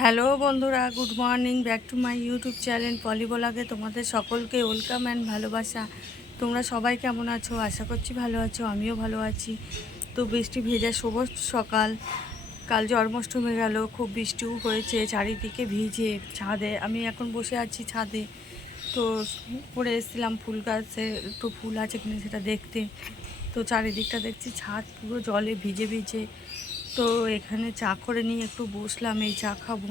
Hello বন্ধুরা, good morning, back to my YouTube channel Poli ব্লগে তোমাদের সকলকে ওয়েলকাম অ্যান্ড ভালোবাসা। তোমরা সবাই কেমন আছো? আশা করছি ভালো আছো, আমিও ভালো আছি। তো বৃষ্টি ভেজা শুভ সকাল। কাল জন্মাষ্টমী গেল, খুব বৃষ্টিও হয়েছে, চারিদিকে ভিজে। ছাদে আমি এখন বসে আছি ছাদে। তো পরে এসেছিলাম ফুল গাছে, একটু ফুল আছে কিনা সেটা দেখতে। তো চারিদিকটা দেখছি ছাদ পুরো জলে ভিজে ভিজে। তো এখানে চা করে নিয়ে একটু বসলাম, এই চা খাবো।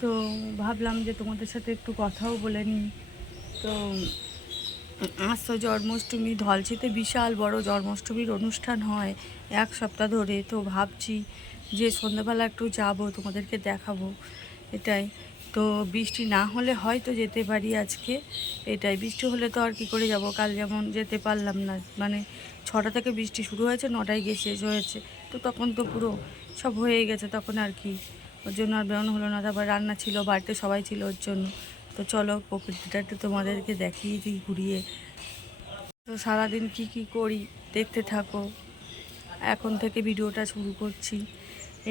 তো ভাবলাম যে তোমাদের সাথে একটু কথাও বলে নিই। তো আজ তো জন্মাষ্টমী, ধলছিতে বিশাল বড় জন্মাষ্টমীর অনুষ্ঠান হয় এক সপ্তাহ ধরে। তো ভাবছি যে সন্ধ্যাবেলা একটু যাব, তোমাদেরকে দেখাবো, এটাই। তো বৃষ্টি না হলে হয়তো যেতে পারি আজকে, এটাই। বৃষ্টি হলে তো আর কি করে যাব, কাল যেমন যেতে পারলাম না, মানে 6টা থেকে বৃষ্টি শুরু হয়েছে, 9টায় গিয়ে শেষ হয়েছে। তো তখন তো পুরো সব হয়ে গেছে, তখন আর কি ওর জন্য আর বেরোনো হলো না। তারপর রান্না ছিল, বাড়িতে সবাই ছিল ওর জন্য। তো চলো প্রকৃতিটা একটু তোমাদেরকে দেখিয়ে দিই ঘুরিয়ে। তো সারাদিন কি করি দেখতে থাকো। এখন থেকে ভিডিওটা শুরু করছি।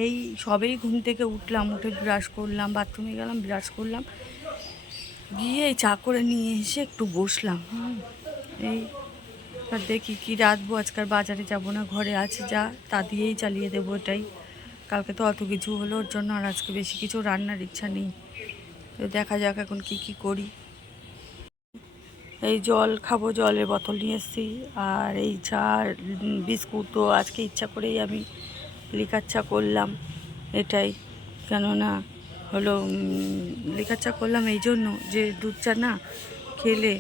এই সবেই ঘুম থেকে উঠলাম, উঠে ব্রাশ করলাম, বাথরুমে গেলাম, ব্রাশ করলাম, গিয়ে এই চা করে নিয়ে এসে একটু বসলাম। এই এবার দেখি কী রাঁধবো। আজকাল বাজারে যাব না, ঘরে আছে যা তা দিয়েই চালিয়ে দেবো, এটাই। কালকে তো অত কিছু হলো, ওর জন্য আর আজকে বেশি কিছু রান্নার ইচ্ছা নেই। তো দেখা যাক এখন কি করি। এই জল খাবো, জলের বোতল নিয়ে এসেছি, আর এই চা বিস্কুট। তো আজকে ইচ্ছা করেই আমি লিকার চা করলাম, এটাই। কেননা হলো লিকার চা করলাম এই জন্য যে দুধ চা না খেলে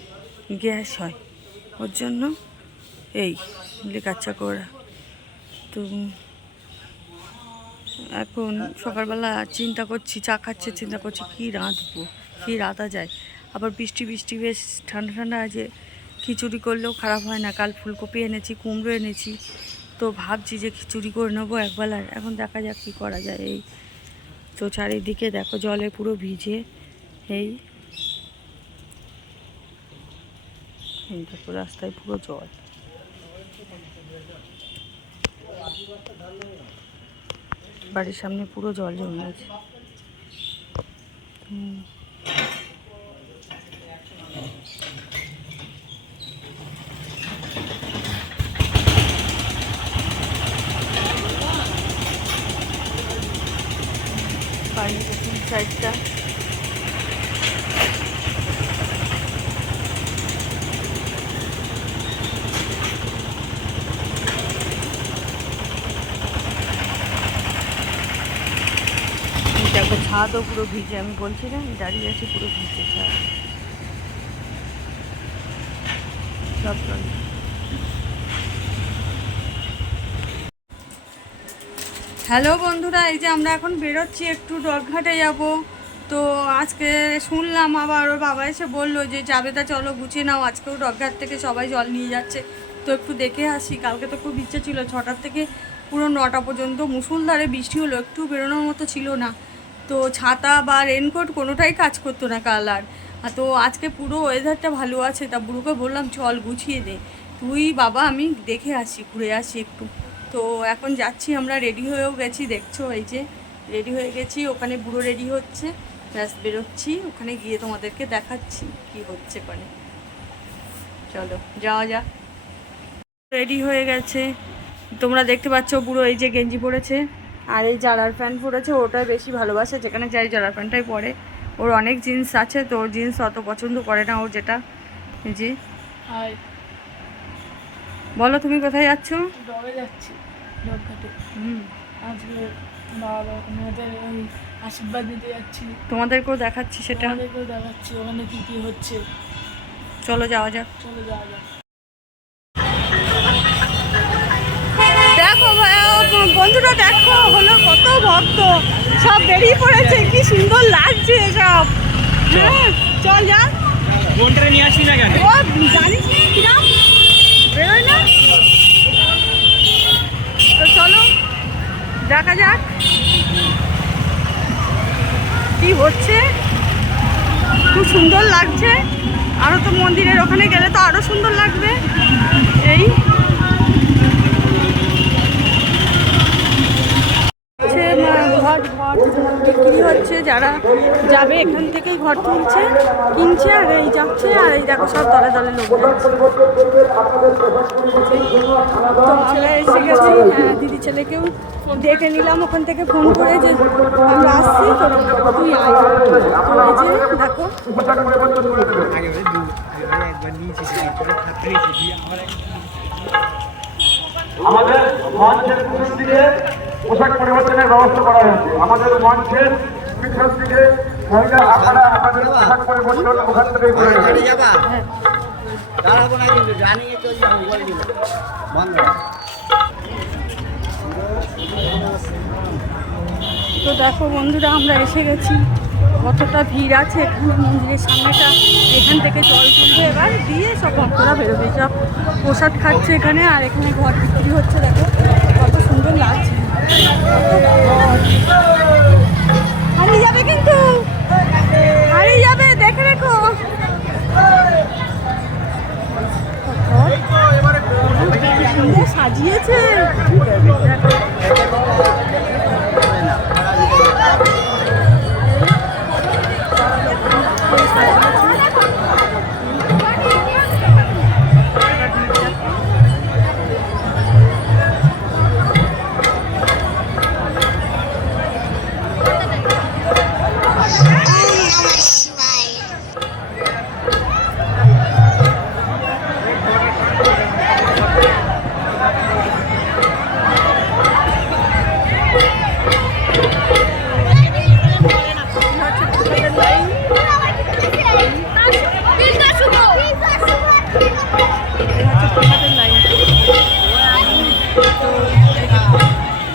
গ্যাস হয়, ওর জন্য এই লিকার চা করা। তো এখন সকালবেলা চিন্তা করছি, চা খাচ্ছে, চিন্তা করছি কী রাঁধবো, কী রাঁধা যায়। আবার বৃষ্টি বৃষ্টি, বেশ ঠান্ডা ঠান্ডা আছে, খিচুড়ি করলেও খারাপ হয় না। কাল ফুলকপি এনেছি, কুমড়ো এনেছি, তো ভাবছি যে খিচুড়ি করে নেবো একবেলার। এখন দেখা যাক কী করা যায়। এই তো চারিদিকে দেখো জলে পুরো ভিজে। এই দেখো রাস্তায় পুরো জল, বাড়ির সামনে পুরো জল জমে আছে। বাড়ির প্রথম সাইডটা দেখো, ছাদও পুরো ভিজে। আমি বলছি না, দাঁড়িয়ে আছি, পুরো ভিজে ছাদ, সব জল। হ্যালো বন্ধুরা, এই যে আমরা এখন বেরোচ্ছি, একটু ডগঘাটে যাব। তো আজকে শুনলাম আবার ওর বাবা এসে বললো যে যাবে, তা চলো গুছিয়ে নাও, আজকেও ডগঘাট থেকে সবাই জল নিয়ে যাচ্ছে। তো একটু দেখে আসি। কালকে তো খুব ইচ্ছে ছিল, 6টার থেকে পুরো 9টা পর্যন্ত মুষলধারে বৃষ্টি হলো, একটু বেরোনোর মতো ছিল না। তো ছাতা বা রেনকোট কোনোটাই কাজ করতো না কাল আর। তো আজকে পুরো ওয়েদারটা ভালো আছে। তা বুড়োকে বললাম চল গুছিয়ে দে তুই, বাবা আমি দেখে আসি, ঘুরে আসি একটু। তো এখন যাচ্ছি, আমরা রেডি হয়েও গেছি, দেখছো এই যে রেডি হয়ে গেছি। ওখানে বুড়ো রেডি হচ্ছে, ব্যাস বেরোচ্ছি। ওখানে গিয়ে তোমাদেরকে দেখাচ্ছি কি হচ্ছে ওখানে। চলো যাওয়া যাক। রেডি হয়ে গেছে, তোমরা দেখতে পাচ্ছ। বুড়ো এই যে গেঞ্জি পরেছে, আর এই জারার প্যান্ট পরেছে, ওটাই বেশি ভালোবাসে, যেখানে যাই জারার প্যান্টটাই পরে। ওর অনেক জিন্স আছে, তো ওর জিন্স অত পছন্দ করে না, ওর যেটা। এই যে বলো তুমি কোথায় যাচ্ছ? যাচ্ছি ডগঘাটে। আজকে আমাদের ওই আশীর্বাদ দিতে যাচ্ছি, তোমাদেরকেও দেখাচ্ছি, সেটা আমাদেরকেও দেখাচ্ছি ওখানে কি হচ্ছে। চলো যাওয়া যাক। চলে যাওয়া যাক। দেখো বন্ধুরা, দেখো হলো কত ভক্ত সব বেরিয়ে পড়েছে, কি সুন্দর লাগছে সব। হ্যাঁ চল যা। বোনটারে নিয়ে আসবি না কেন? ও জানিস না কিরাম বেরোয় না। তো চলো দেখা যাক কি হচ্ছে। খুব সুন্দর লাগছে, আরও তো মন্দিরের ওখানে গেলে তো আরও সুন্দর লাগবে। এই ঘর ঘর বিক্রি হচ্ছে, যারা যাবে এখান থেকেই ঘর তুলছে, কিনছে, আর এই যাচ্ছে, আর এই দেখো সব দলে দলে লোক যাচ্ছে। তো আমরা এসে গেছি, হ্যাঁ দিদি ছেলেকেও ডেকে নিলাম ওখান থেকে ফোন করে যে আমরা আসছি, তো তুই আয়। তো এই যে দেখো আমাদের মঞ্চের পিছন দিকে পোশাক পরিবর্তনের ব্যবস্থা করা হয়েছে। আমাদের মঞ্চের পিছন দিকে মহিলা আপনারা আমাদের পোশাক পরিবর্তন ওখান থেকে করে তো দেখো বন্ধুরা, আমরা এসে গেছি, কতটা ভিড় আছে এখানে মন্দিরের সামনেটা। এখান থেকে জল তুলবে এবার, দিয়ে সব ভক্তরা বেরোবে, সব প্রসাদ খাচ্ছে এখানে, আর এখানে ঘর বিক্রি হচ্ছে। দেখো কত সুন্দর লাগছে। হারিয়ে যাবে কিন্তু, হারিয়ে যাবে, দেখে রেখো। সুন্দর সাজিয়েছে।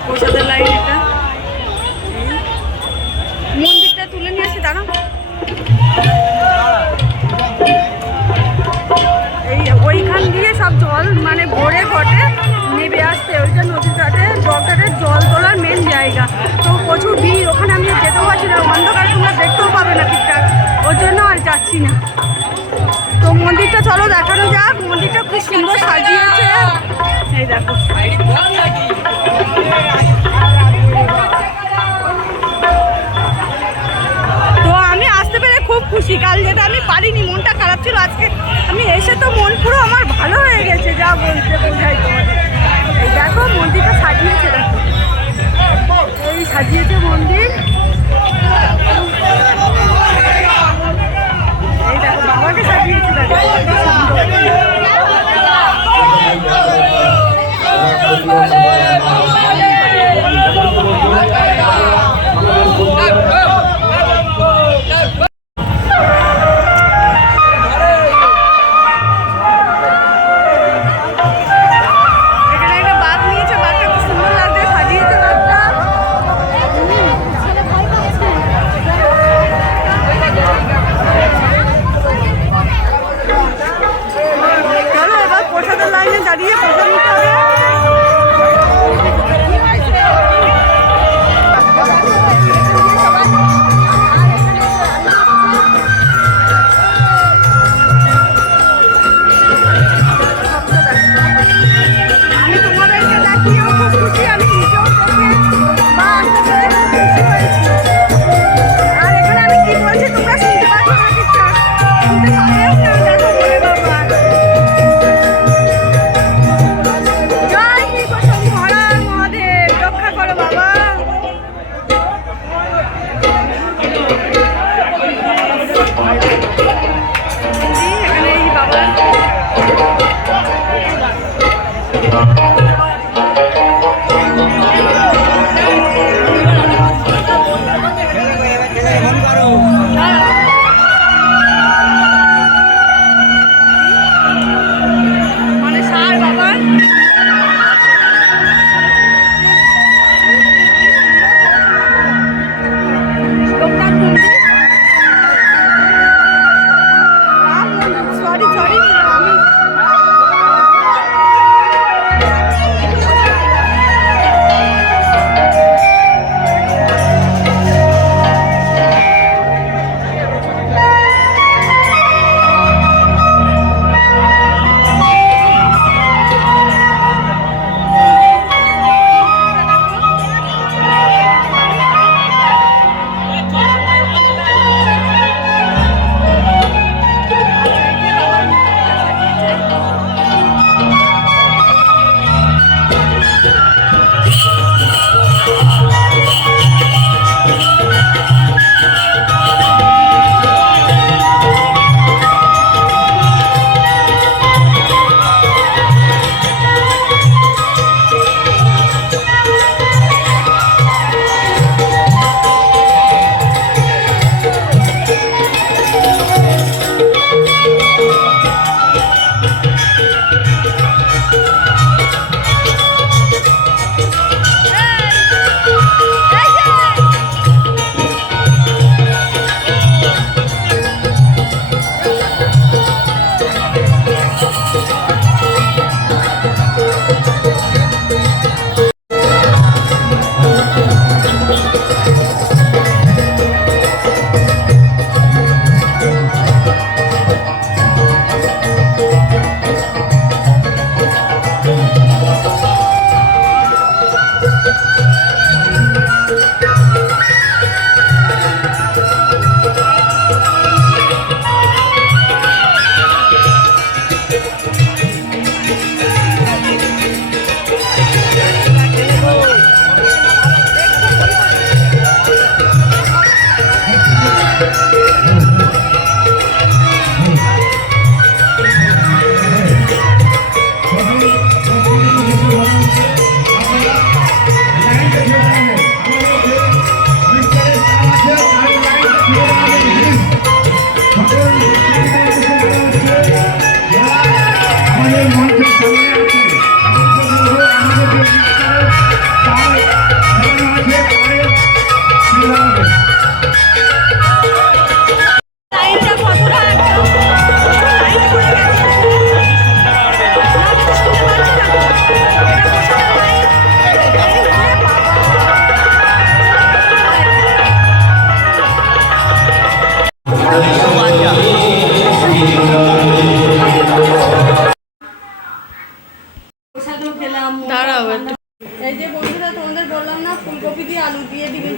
প্রসাদের লাইন এটা, মন্দিরটা তুলে নিয়ে আসি, দাঁড়াও। এই ওইখান দিয়ে সব জল মানে ভরে ঘটে নেবে আসতে, ওইটা নদীর ঘাটে জলঘাটের জল তোলার মেন জায়গা। তো প্রচুর ভিড়, ওখানে আমি যেতেও পারছি না, অন্ধকার তোমরা দেখতেও পাবে না ঠিকঠাক, ওর জন্য আর যাচ্ছি না। তো মন্দিরটা চলো দেখানো যাক, মন্দিরটা খুব সুন্দর সাজিয়েছে। এই দেখো তো আমি আসতে পেরে খুব খুশি, কাল যেটা আমি পারিনি, মনটা খারাপ ছিল, আজকে আমি এসে তো মন পুরো আমার ভালো হয়ে গেছে, যা বলতে বোঝাই তোমাদের। এই দেখো মন্দিরটা সাজিয়েছে, দেখো এই সাজিয়েছে মন্দির। এই দেখো বাবাকে সাজিয়েছে, দেখো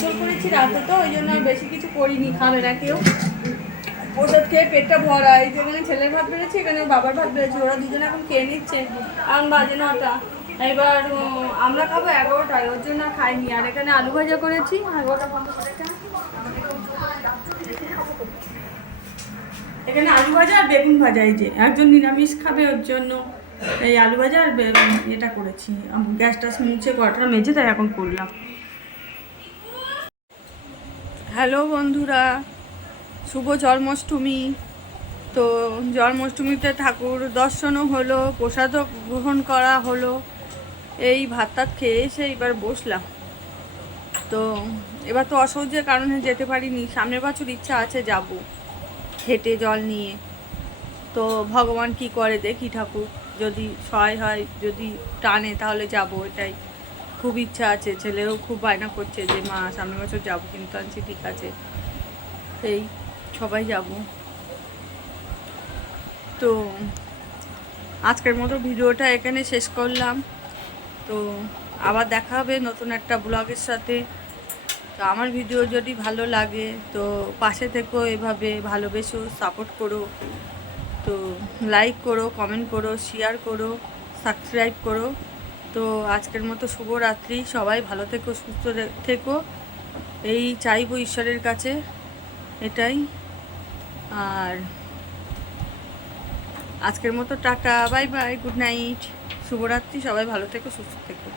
জল করেছি রাতে, তো ওই জন্য আর বেশি কিছু করিনি, খাবে না কেউ। ওষুধ খেয়ে পেটটা ভরা। এই যেখানে ছেলের ভাত বেড়েছে, এখানে ওর বাবার ভাত বেড়েছে, ওরা দুজনে এখন খেয়ে নিচ্ছে। এখন বাজে 9টা। এবার আমরা খাবো 11টায়, ওর জন্য আর খাইনি। আর এখানে আলু ভাজা করেছি, 11টা 50 এখানে আলু ভাজা আর বেগুন ভাজা। এই যে একজন নিরামিষ খাবে, ওর জন্য এই আলু ভাজা আর এটা করেছি। গ্যাসটা মুছে কড়াটা মেজে তাই এখন করলাম। হ্যালো বন্ধুরা, শুভ জন্মাষ্টমী। তো জন্মাষ্টমীতে ঠাকুর দর্শনও হলো, প্রসাদও গ্রহণ করা হলো। এই ভাত টাত খেয়ে এসে এবার বসলাম। তো এবার তো অসহ্যের কারণে যেতে পারিনি, সামনের বছর ইচ্ছা আছে যাব হেঁটে জল নিয়ে। তো ভগবান কি করে দেখি, ঠাকুর যদি সহায় হয়, যদি টানে তাহলে যাব। এটাই খুব ইচ্ছা আছে। ছেলেও খুব বায়না করছে যে মা সামনের বছর যাবো, কিন্তু আনছি ঠিক আছে, এই সবাই যাব। তো আজকের মতো ভিডিওটা এখানে শেষ করলাম। তো আবার দেখা হবে নতুন একটা ব্লগের সাথে। তো আমার ভিডিও যদি ভালো লাগে তো পাশে থেকো, এভাবে ভালোবেসো, সাপোর্ট করো। তো লাইক করো, কমেন্ট করো, শেয়ার করো, সাবস্ক্রাইব করো। তো আজকের মতো শুভরাত্রি। সবাই ভালো থেকো, সুস্থ থেকো, এই চাইবো ঈশ্বরের কাছে, এটাই। আর আজকের মতো tata, bye bye, good night, শুভরাত্রি। সবাই ভালো থেকো, সুস্থ থেকো।